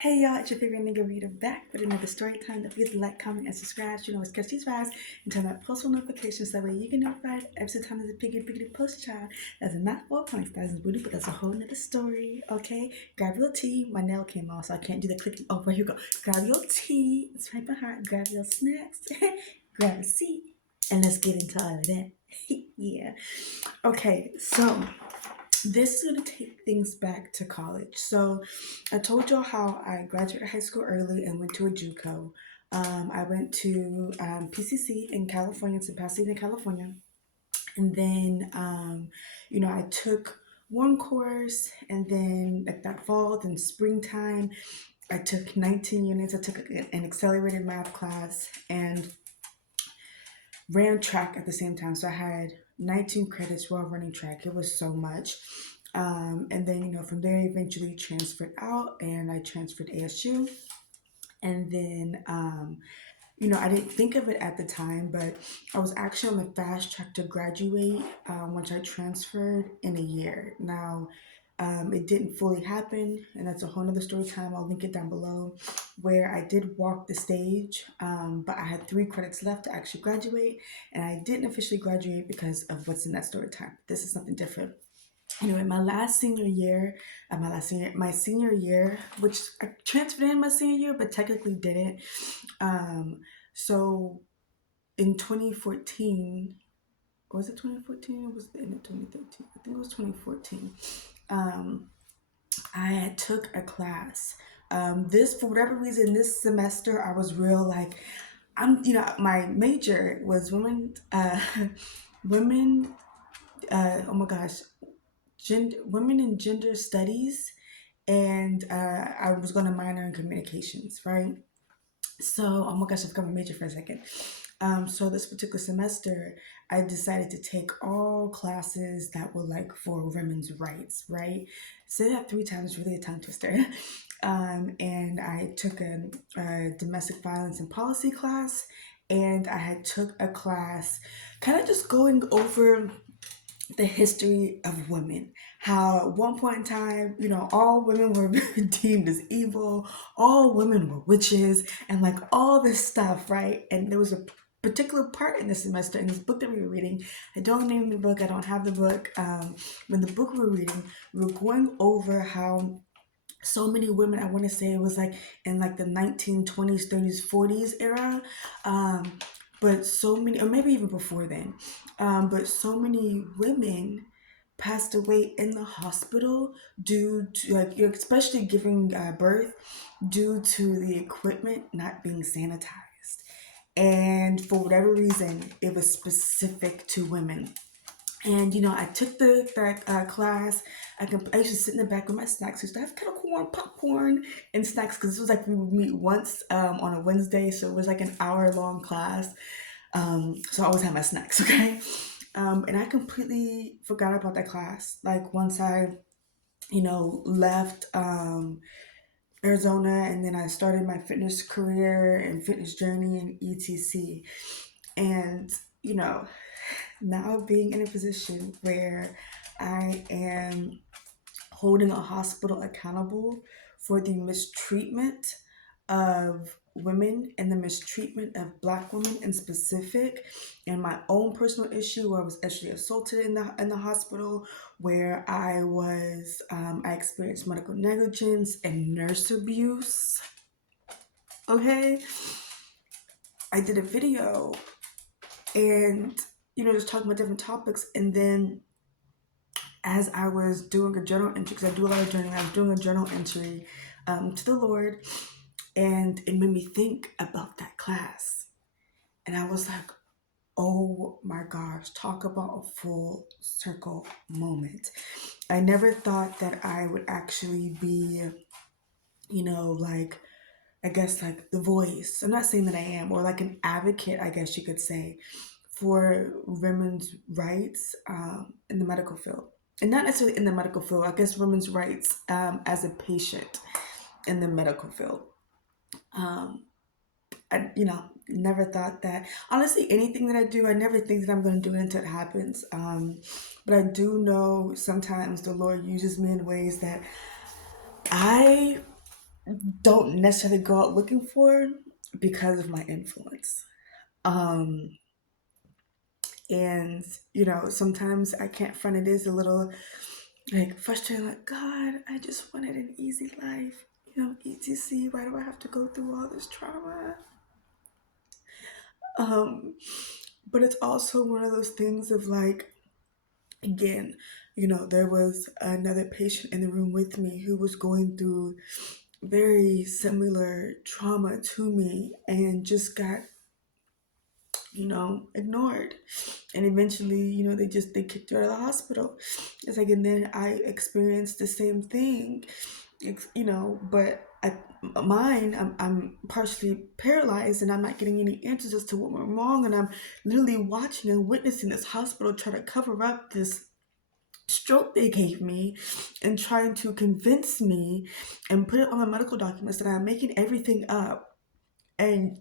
Hey y'all, it's your favorite nigga reader back with another story time. Don't forget to like, comment, and subscribe. You know it's catch these vibes and turn that post notifications that way you get notified every time there's a piggity post child. That's a not for points, that's booty, but that's a whole nother story. Okay? Grab your tea. My nail came off, so I can't do the clicking. Oh, here you go. Grab your tea. It's right behind. Grab your snacks. Grab a seat. And let's get into all of that. Yeah. Okay, so this is going to take things back to college. So I told y'all how I graduated high school early and went to a JUCO. I went to PCC in California, to Pasadena, California. And then, I took one course, and then like that fall, then springtime, I took 19 units. I took an accelerated math class and ran track at the same time. So I had 19 credits while running track. It was so much. And then, from there, I eventually transferred out and I transferred ASU. And then, I didn't think of it at the time, but I was actually on the fast track to graduate once I transferred in a year. Now, it didn't fully happen, and that's a whole nother story time. I'll link it down below, where I did walk the stage, but I had 3 credits left to actually graduate, and I didn't officially graduate because of what's in that story time. This is something different. Anyway, my senior year, which I transferred in my senior year, but technically didn't. So in 2014, was it 2014 or was it the end of 2013? I think it was 2014. I took a class. For whatever reason, this semester I was real like, my major was women, oh my gosh, women in gender studies, and I was going to minor in communications, right? So, oh my gosh, I forgot my major for a second. So this particular semester, I decided to take all classes that were like for women's rights, right? Say that 3 times, really a tongue twister. And I took a domestic violence and policy class, and I had took a class kind of just going over the history of women. How at one point in time, all women were deemed as evil, all women were witches, and like all this stuff, right? And there was a particular part in this semester in this book that we were reading. I don't name the book, I don't have the book. When the book we were reading, we were going over how so many women, I want to say it was like in like the 1920s, 30s, 40s era, but so many, or maybe even before then, but so many women passed away in the hospital due to, like, especially giving birth, due to the equipment not being sanitized. And for whatever reason, it was specific to women. And I took that class. I used to sit in the back with my snacks. I used to have kettle corn, popcorn, and snacks, because it was like we would meet once on a Wednesday, so it was like an hour-long class. So I always had my snacks, okay? And I completely forgot about that class. Like once I, left Arizona, and then I started my fitness career and fitness journey and etc. And now being in a position where I am holding a hospital accountable for the mistreatment of women and the mistreatment of Black women in specific, and my own personal issue where I was actually assaulted in the hospital, where I experienced medical negligence and nurse abuse. Okay, I did a video and just talking about different topics, and then as I was doing a journal entry, because I do a lot of journaling, I was doing a journal entry to the Lord, and it made me think about that class. And I was like, oh my gosh, talk about a full circle moment. I never thought that I would actually be, like, I guess like the voice. I'm not saying that I am, or like an advocate, I guess you could say, for women's rights in the medical field. And not necessarily in the medical field, I guess women's rights as a patient in the medical field. I, never thought that. Honestly, anything that I do, I never think that I'm going to do it until it happens. But I do know sometimes the Lord uses me in ways that I don't necessarily go out looking for because of my influence. Um, and sometimes I can't front it, is a little like frustrating, like, God, I just wanted an easy life, etc. Why do I have to go through all this trauma? Um, but it's also one of those things of like, again, there was another patient in the room with me who was going through very similar trauma to me and just got, ignored. And eventually, they kicked her out of the hospital. It's like, and then I experienced the same thing, but at mine, I'm partially paralyzed and I'm not getting any answers as to what went wrong. And I'm literally watching and witnessing this hospital try to cover up this stroke they gave me and trying to convince me and put it on my medical documents that I'm making everything up. And,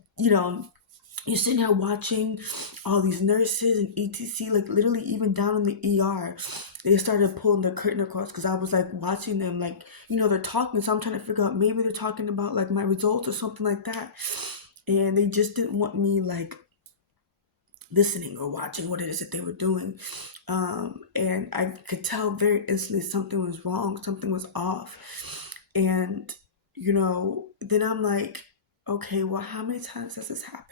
you're sitting here watching all these nurses and etc, like literally even down in the ER, they started pulling the curtain across because I was like watching them, like, they're talking. So I'm trying to figure out, maybe they're talking about like my results or something like that. And they just didn't want me like listening or watching what it is that they were doing. And I could tell very instantly something was wrong, something was off. And, then I'm like, okay, well, how many times has this happened?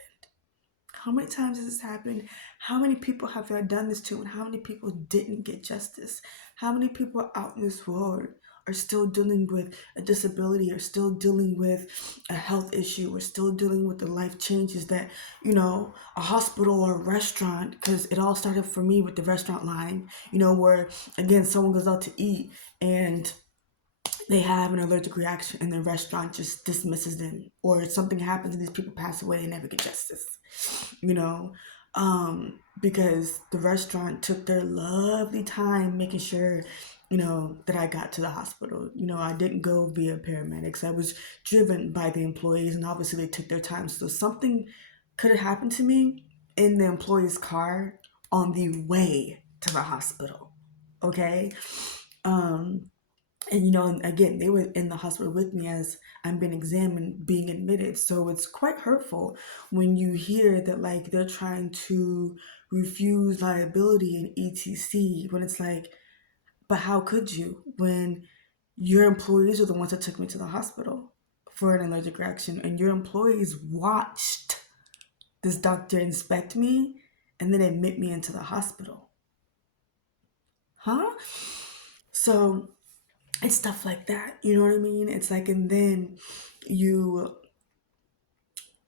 How many times has this happened? How many people have I done this to? And how many people didn't get justice? How many people out in this world are still dealing with a disability, or still dealing with a health issue, or still dealing with the life changes that, a hospital or a restaurant, because it all started for me with the restaurant line, where, again, someone goes out to eat and they have an allergic reaction and the restaurant just dismisses them, or something happens and these people pass away and never get justice, you know because the restaurant took their lovely time making sure that I got to the hospital. I didn't go via paramedics. I was driven by the employees, and obviously they took their time. So something could have happened to me in the employee's car on the way to the hospital. Okay. And again, they were in the hospital with me as I'm being examined, being admitted. So it's quite hurtful when you hear that, like, they're trying to refuse liability and etc, when it's like, but how could you, when your employees are the ones that took me to the hospital for an allergic reaction, and your employees watched this doctor inspect me and then admit me into the hospital? Huh? So it's stuff like that, you know what I mean? It's like, and then you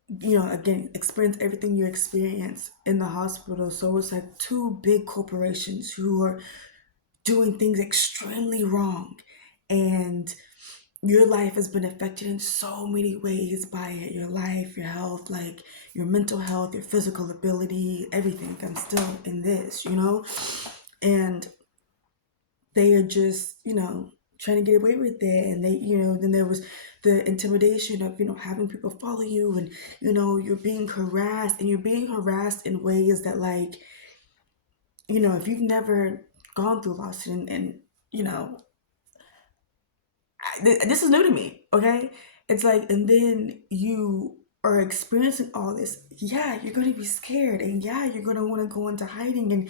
again, experience everything you experience in the hospital. So it's like two big corporations who are doing things extremely wrong, and your life has been affected in so many ways by it. Your life, your health, like your mental health, your physical ability, everything. I'm still in this, and they are just, trying to get away with it. And they, then there was the intimidation of, having people follow you, and, you're being harassed, and you're being harassed in ways that, like, if you've never gone through loss, and you know, this is new to me, okay? It's like, and then you are experiencing all this. Yeah, you're going to be scared, and yeah, you're going to want to go into hiding. And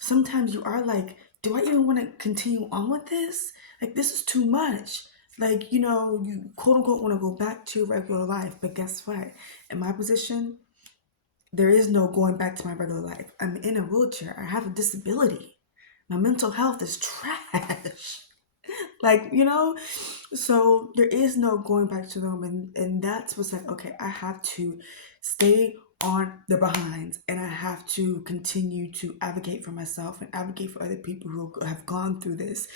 sometimes you are like, do I even want to continue on with this? Like, this is too much. Like, you quote unquote want to go back to your regular life. But guess what? In my position, there is no going back to my regular life. I'm in a wheelchair. I have a disability. My mental health is trash. Like, so there is no going back to them. And that's what's like, okay, I have to stay on the behinds, and I have to continue to advocate for myself and advocate for other people who have gone through this.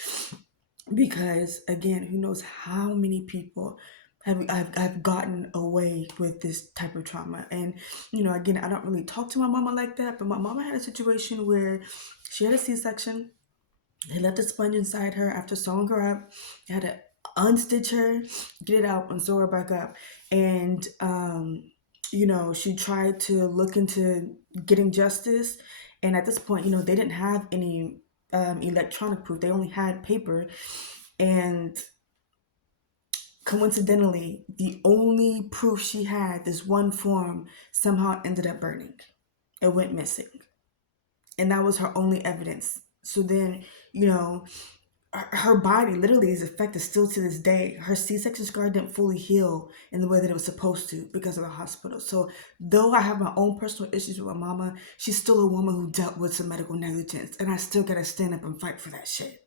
Because again, who knows how many people have gotten away with this type of trauma. And again, I don't really talk to my mama like that, but my mama had a situation where she had a C-section. They left a sponge inside her after sewing her up. They had to unstitch her, get it out, and sew her back up. And she tried to look into getting justice. And at this point, they didn't have any electronic proof. They only had paper. And Coincidentally, the only proof she had, this one form, somehow ended up burning. It went missing. And that was her only evidence. So then, you know, her body literally is affected still to this day. Her C-section scar didn't fully heal in the way that it was supposed to because of the hospital. So though I have my own personal issues with my mama, she's still a woman who dealt with some medical negligence. And I still gotta stand up and fight for that shit.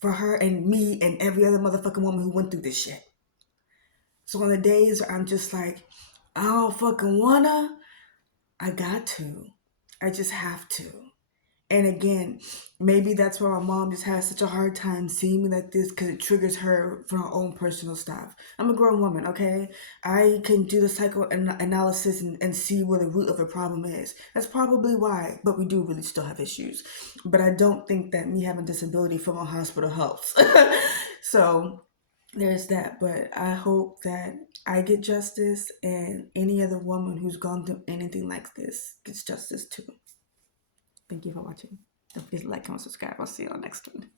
For her and me and every other motherfucking woman who went through this shit. So on the days where I'm just like, I don't fucking wanna, I got to. I just have to. And again, maybe that's why my mom just has such a hard time seeing me like this because it triggers her for her own personal stuff. I'm a grown woman, okay? I can do the psychoanalysis and see where the root of the problem is. That's probably why, but we do really still have issues. But I don't think that me having disability from a hospital helps. So there's that. But I hope that I get justice and any other woman who's gone through anything like this gets justice too. Thank you for watching. Don't forget to like, comment, subscribe. I'll see you on the next one.